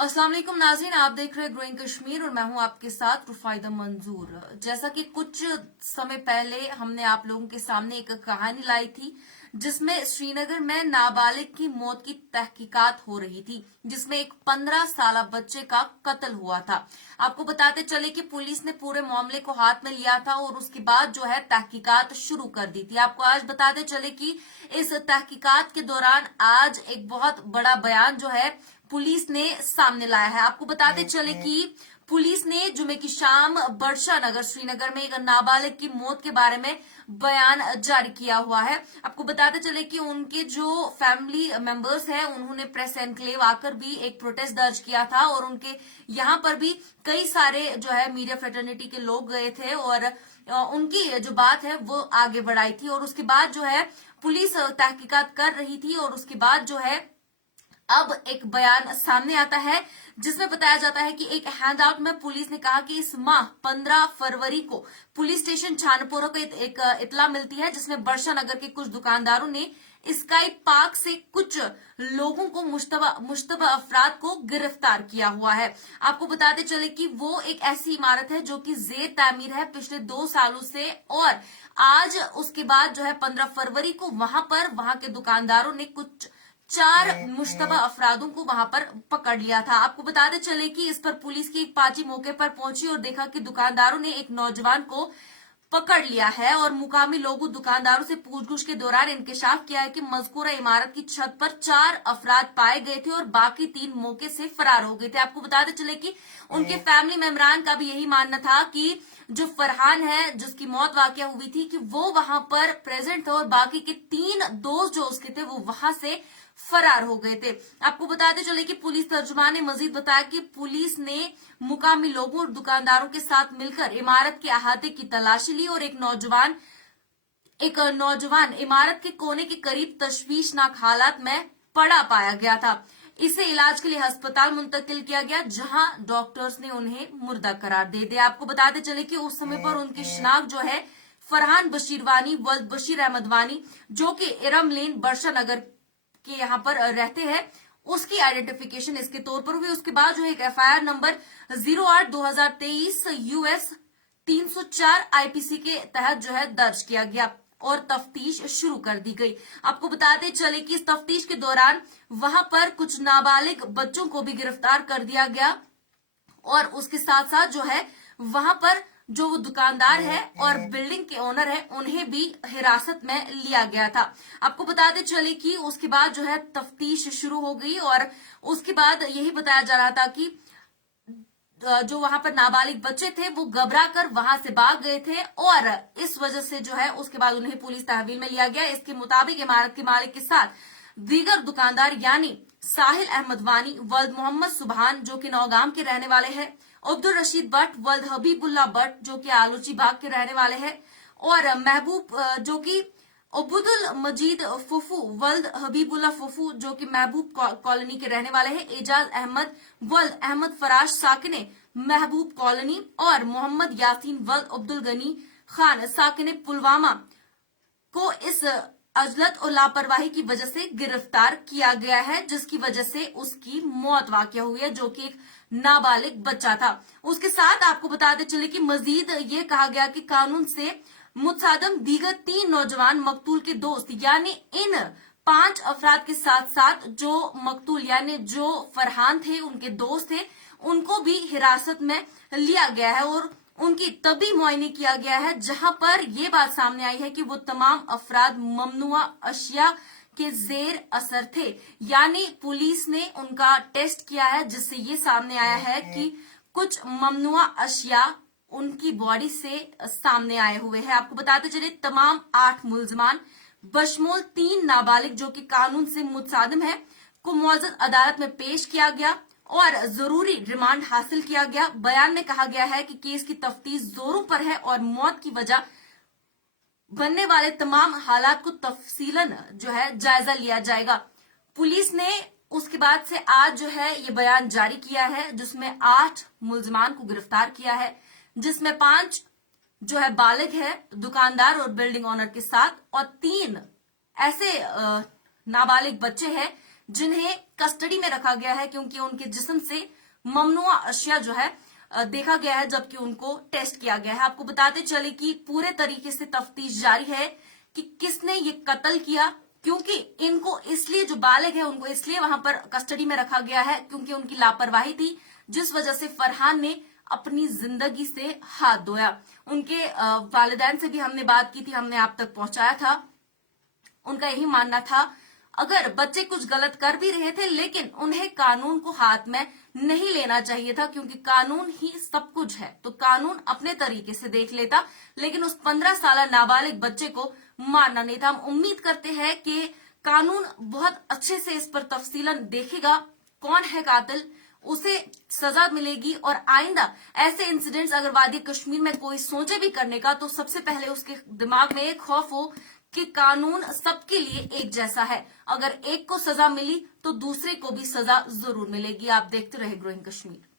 अस्सलाम वालेकुम नाज़रीन, आप देख रहे हैं ग्रोइंग कश्मीर और मैं हूं आपके साथ रुफाइदा मंजूर। जैसा कि कुछ समय पहले हमने आप लोगों के सामने एक कहानी लाई थी जिसमें श्रीनगर में नाबालिग की मौत की तहकीकात हो रही थी, जिसमें एक 15 साल बच्चे का कत्ल हुआ था। आपको बताते चले कि पुलिस ने पूरे मामले को हाथ में लिया था और उसके बाद जो है तहकीकात शुरू कर दी थी। आपको आज बताते चले कि इस तहकीकात के दौरान आज एक बहुत बड़ा बयान जो है पुलिस ने सामने लाया है। आपको बताते चले कि पुलिस ने जुमे की शाम बर्शा नगर श्रीनगर में एक नाबालिग की मौत के बारे में बयान जारी किया हुआ है। आपको बताते चले कि उनके जो फैमिली मेंबर्स हैं उन्होंने प्रेस एनक्लेव आकर भी एक प्रोटेस्ट दर्ज किया था और उनके यहाँ पर भी कई सारे जो है मीडिया फ्रेटर्निटी के लोग गए थे और उनकी जो बात है वो आगे बढ़ाई थी। और उसके बाद जो है पुलिस तहकीकात कर रही थी और उसके बाद जो है अब एक बयान सामने आता है जिसमें बताया जाता है कि एक हैंडआउट में पुलिस ने कहा कि इस माह 15 फरवरी को पुलिस स्टेशन छानपोरा को एक इतला मिलती है जिसमें बर्शा नगर के कुछ दुकानदारों ने स्काई पार्क से कुछ लोगों को मुश्तबा अफराद को गिरफ्तार किया हुआ है। आपको बताते चले कि वो एक ऐसी इमारत है जो कि जेर तामीर है पिछले 2 सालों से और आज उसके बाद जो है 15 फरवरी को वहां के दुकानदारों ने कुछ 4 मुश्तबा अफरादों को वहां पर पकड़ लिया था। आपको बताते चले कि इस पर पुलिस की एक पार्टी मौके पर पहुंची और देखा कि दुकानदारों ने एक नौजवान को पकड़ लिया है और मुकामी लोगों दुकानदारों से पूछगछ के दौरान इंकशाफ किया है कि मजकूरा इमारत की छत पर 4 अफराद पाए गए थे और बाकी 3 मौके से फरार हो गए थे। आपको बताते चले कि उनके फैमिली मेंबरान का भी यही मानना था कि जो फरहान है जिसकी मौत वाकया हुई थी कि वो वहां पर प्रेजेंट था और बाकी के 3 दोस्त जो उसके थे वो वहां से फरार हो गए थे। आपको बताते चले कि पुलिस तर्जुमान ने मजीद बताया कि पुलिस ने मुकामी लोगों और दुकानदारों के साथ मिलकर इमारत के अहाते की तलाशी ली और एक नौजवान इमारत के कोने के करीब तशवीशनाक हालात में पड़ा पाया गया था। इसे इलाज के लिए अस्पताल मुंतकिल किया गया जहां डॉक्टर्स ने उन्हें मुर्दा करार दे दिया। आपको बताते चले कि उस समय पर उनकी शिनाख्त जो है फरहान बशीर वानी वल्द बशीर अहमद वानी जो कि इरम लेन बर्शा नगर के यहाँ पर रहते हैं उसकी आइडेंटिफिकेशन इसके तौर पर हुई। उसके बाद जो एक एफआईआर नंबर 08/2023 US 304 IPC के तहत जो है दर्ज किया गया और तफ्तीश शुरू कर दी गई। आपको बताते चले कि इस तफ्तीश के दौरान वहां पर कुछ नाबालिग बच्चों को भी गिरफ्तार कर दिया गया और उसके साथ साथ जो है वहां पर जो वो दुकानदार है और बिल्डिंग के ओनर है उन्हें भी हिरासत में लिया गया था। आपको बताते चले कि उसके बाद जो है तफ्तीश शुरू हो गई और उसके बाद यही बताया जा रहा था कि जो वहां पर नाबालिग बच्चे थे वो घबरा कर वहां से भाग गए थे और इस वजह से जो है उसके बाद उन्हें पुलिस तहवील में लिया गया। इसके मुताबिक इमारत के मालिक के साथ दीगर दुकानदार यानी साहिल अहमद वानी वल्द मोहम्मद सुबहान जो कि नौगाम के रहने वाले हैं, अब्दुल रशीद भट्ट वल्द हबीबुल्ला भट्ट जो कि आलूची बाग के रहने वाले हैं और महबूब जो कि अब्दुल मजीद फुफू वल्द हबीबुल्ला फुफू जो कि महबूब कॉलोनी के रहने वाले हैं, एजाज अहमद वल्द अहमद फराश साकिने महबूब कॉलोनी और मोहम्मद यासीन वल्द अब्दुल गनी खान साकिने पुलवामा को इस अजलत और लापरवाही की वजह से गिरफ्तार किया गया है जिसकी वजह से उसकी मौत वाकया हुई है जो कि एक नाबालिग बच्चा था। उसके साथ आपको बताते चले कि मजीद ये कहा गया कि कानून से मुतसादम दीगर 3 नौजवान मकतूल के दोस्त यानी इन 5 अफराद के साथ साथ जो मकतूल यानी जो फरहान थे उनके दोस्त थे उनको भी हिरासत में लिया गया है और उनकी तभी मुआयने किया गया है जहां पर यह बात सामने आई है कि वो तमाम अफराद ममनुआ अशिया के जेर असर थे। यानी पुलिस ने उनका टेस्ट किया है जिससे ये सामने आया है कि कुछ ममनुआ अशिया उनकी बॉडी से सामने आए हुए हैं। आपको बताते चले तमाम 8 मुलजमान बशमूल 3 नाबालिग जो कि कानून से मुतसादिम है को मुअज़्ज़ज़ अदालत में पेश किया गया और जरूरी रिमांड हासिल किया गया। बयान में कहा गया है कि केस की तफ्तीश जोरों पर है और मौत की वजह बनने वाले तमाम हालात को तफसीलन जो है जायजा लिया जाएगा। पुलिस ने उसके बाद से आज जो है ये बयान जारी किया है जिसमें 8 मुलजमान को गिरफ्तार किया है जिसमें 5 जो है बालिग है दुकानदार और बिल्डिंग ओनर के साथ और 3 ऐसे नाबालिग बच्चे हैं जिन्हें कस्टडी में रखा गया है क्योंकि उनके जिस्म से ममनुआ अशिया जो है देखा गया है, जबकि उनको टेस्ट किया गया है। आपको बताते चले कि पूरे तरीके से तफ्तीश जारी है कि किसने ये कत्ल किया, क्योंकि इनको इसलिए, जो बालिग है उनको इसलिए वहां पर कस्टडी में रखा गया है क्योंकि उनकी लापरवाही थी, जिस वजह से फरहान ने अपनी जिंदगी से हाथ धोया। उनके वालिदैन से भी हमने बात की थी, हमने आप तक पहुंचाया था। उनका यही मानना था अगर बच्चे कुछ गलत कर भी रहे थे लेकिन उन्हें कानून को हाथ में नहीं लेना चाहिए था, क्योंकि कानून ही सब कुछ है, तो कानून अपने तरीके से देख लेता, लेकिन उस 15 साल नाबालिग बच्चे को मारना नहीं था। हम उम्मीद करते हैं कि कानून बहुत अच्छे से इस पर तफसीलन देखेगा, कौन है कातिल, उसे सजा मिलेगी, और आइंदा ऐसे इंसिडेंट्स अगर वादी कश्मीर में कोई सोचे भी करने का, तो सबसे पहले उसके दिमाग में एक खौफ हो कि कानून सबके लिए एक जैसा है, अगर एक को सजा मिली तो दूसरे को भी सजा जरूर मिलेगी। आप देखते रहे ग्रोइंग कश्मीर।